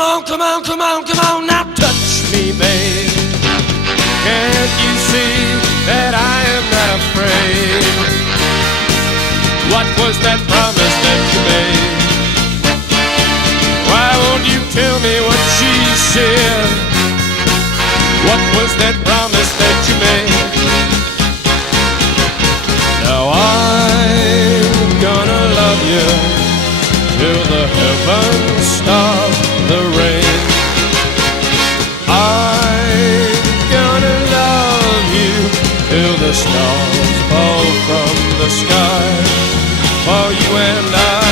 Come on, come on, come on, come on, now touch me, babe. Can't you see that I am not afraid? What was that promise that you made? Why won't you tell me what she said? What was that promise that you made? Now I'm gonna love you till the heavens stop the rain. I'm gonna love you till the stars fall from the sky for you and I.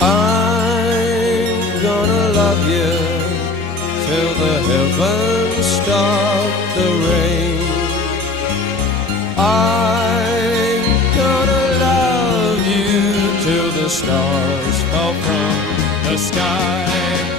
I'm gonna love you till the heavens stop the rain. I'm gonna love you till the stars fall from the sky.